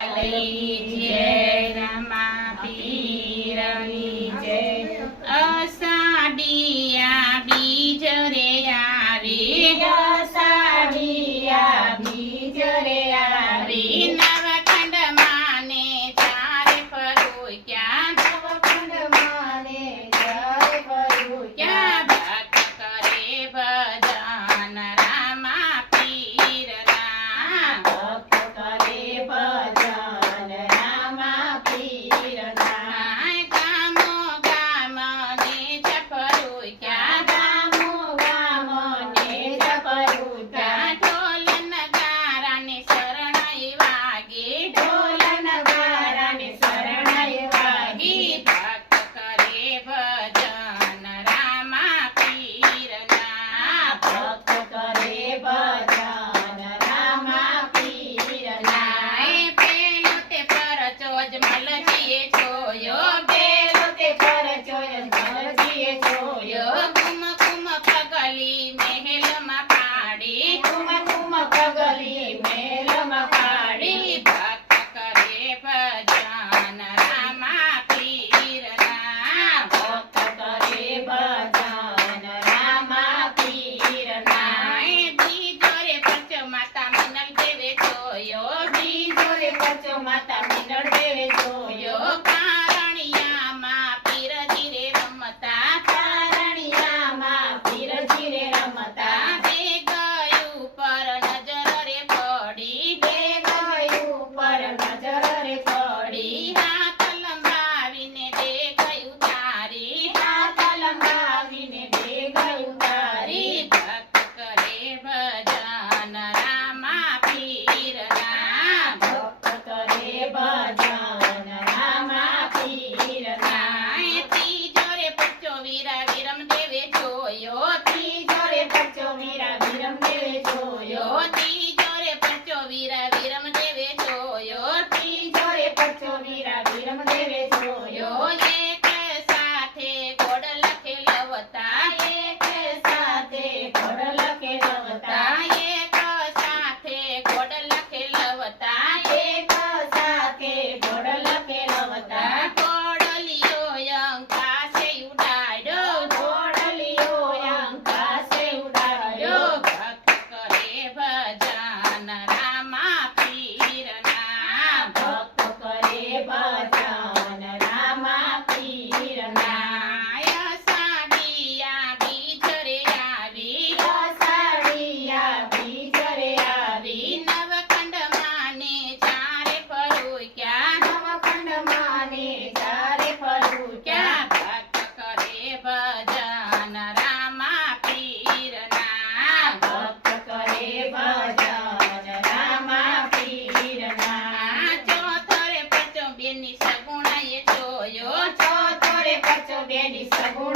Kali sacó